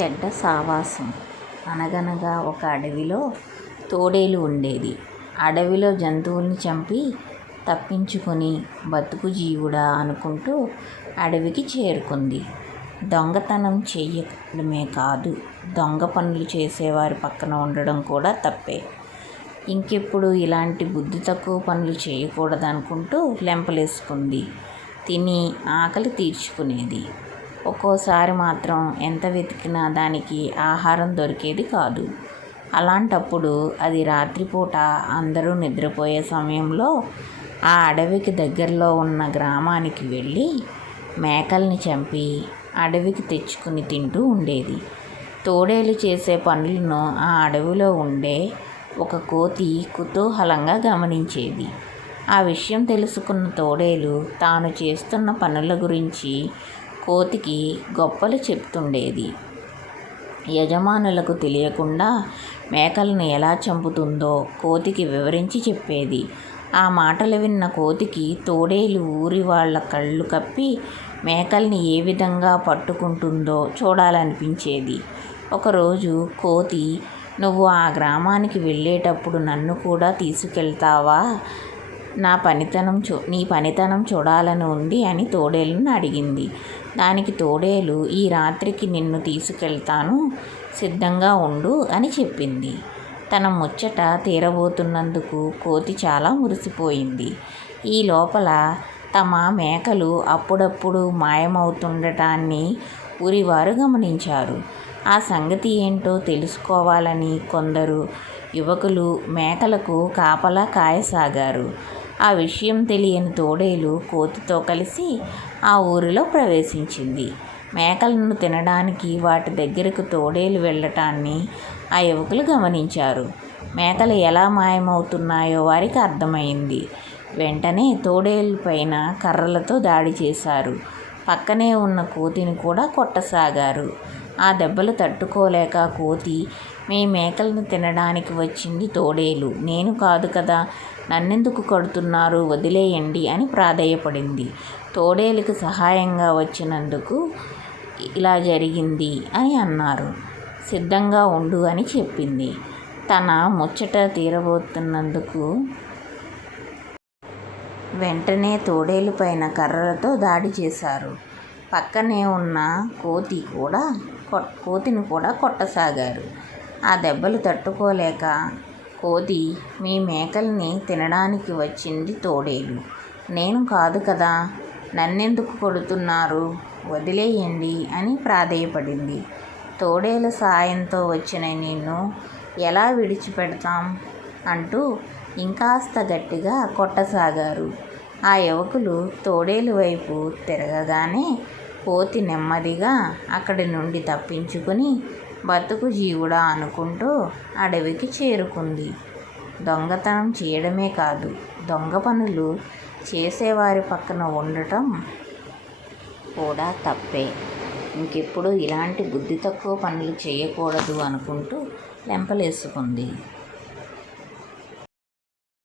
చెడ్డ సావాసం. అనగనగా ఒక అడవిలో తోడేలు ఉండేది. అడవిలో జంతువుల్ని చంపి తప్పించుకొని బతుకు జీవుడా అనుకుంటూ అడవికి చేరుకుంది. దొంగతనం చేయడమే కాదు దొంగ పనులు చేసేవారి పక్కన ఉండడం కూడా తప్పే. ఇంకెప్పుడు ఇలాంటి బుద్ధి తక్కువ పనులు చేయకూడదనుకుంటూ లెంపలేసుకుంది. తిని ఆకలి తీర్చుకునేది. ఒక్కోసారి మాత్రం ఎంత వెతికినా దానికి ఆహారం దొరికేది కాదు. అలాంటప్పుడు అది రాత్రిపూట అందరూ నిద్రపోయే సమయంలో ఆ అడవికి దగ్గరలో ఉన్న గ్రామానికి వెళ్ళి మేకల్ని చంపి అడవికి తెచ్చుకుని తింటూ ఉండేది. తోడేలు చేసే పనులను ఆ అడవిలో ఉండే ఒక కోతి కుతూహలంగా గమనించేది. ఆ విషయం తెలుసుకున్న తోడేలు తాను చేస్తున్న పనుల గురించి కోతికి గొప్పలు చెప్తుండేది. యజమానులకు తెలియకుండా మేకలను ఎలా చంపుతుందో కోతికి వివరించి చెప్పేది. ఆ మాటలు విన్న కోతికి తోడేలు ఊరి వాళ్ళ కళ్ళు కప్పి మేకల్ని ఏ విధంగా పట్టుకుంటుందో చూడాలనిపించేది. ఒకరోజు కోతి నువ్వు ఆ గ్రామానికి వెళ్ళేటప్పుడు నన్ను కూడా తీసుకెళ్తావా? నా పనితనం చూ నీ పనితనం చూడాలని ఉంది అని తోడేలును అడిగింది. దానికి తోడేలు ఈ రాత్రికి నిన్ను తీసుకెళ్తాను సిద్ధంగా ఉండు అని చెప్పింది. తన ముచ్చట తీరబోతున్నందుకు కోతి చాలా మురిసిపోయింది. ఈ లోపల తమ మేకలు అప్పుడప్పుడు మాయమవుతుండటాన్ని ఊరివారు గమనించారు. ఆ సంగతి ఏంటో తెలుసుకోవాలని కొందరు యువకులు మేకలకు కాపలా కాయసాగారు. ఆ విషయం తెలియని తోడేలు కోతితో కలిసి ఆ ఊరిలో ప్రవేశించింది. మేకలను తినడానికి వాటి దగ్గరకు తోడేలు వెళ్ళటాన్ని ఆ యువకులు గమనించారు. మేకలు ఎలా మాయమవుతున్నాయో వారికి అర్థమైంది. వెంటనే తోడేలు పైన కర్రలతో దాడి చేశారు. పక్కనే ఉన్న కోతిని కూడా కొట్టసాగారు. ఆ దెబ్బలు తట్టుకోలేక కోతి మీ మేకలను తినడానికి వచ్చింది తోడేలు. నేను కాదు కదా. నన్నెందుకు కొడుతున్నారు? వదిలేయండి అని ప్రాధేయపడింది. తోడేలుకి సహాయంగా వచ్చినందుకు ఇలా జరిగింది అని అన్నారు. సిద్ధంగా ఉండు అని చెప్పింది. తన ముచ్చట తీరబోతున్నందుకు వెంటనే తోడేలు పైన కర్రలతో దాడి చేశారు. పక్కనే ఉన్న కోతి కూడా కోతిని కూడా కొట్టసాగారు. ఆ దెబ్బలు తట్టుకోలేక కోతి మీ మేకల్ని తినడానికి వచ్చింది తోడేలు. నేను కాదు కదా నన్నెందుకు కొడుతున్నారు? వదిలేయండి అని ప్రాధేయపడింది. తోడేల సాయంతో వచ్చిన నిన్ను ఎలా విడిచిపెడతాం? అంటూ ఇంకాస్త గట్టిగా కొట్టసాగారు. ఆ యువకులు తోడేలు వైపు తిరగగానే కోతి నెమ్మదిగా అక్కడి నుండి తప్పించుకుని బతుకు జీవుడా అనుకుంటూ అడవికి చేరుకుంది. దొంగతనం చేయడమే కాదు దొంగ పనులు చేసేవారి పక్కన ఉండటం కూడా తప్పే. ఇంకెప్పుడు ఇలాంటి బుద్ధి తక్కువ పనులు చేయకూడదు అనుకుంటూ లెంపలేసుకుంది.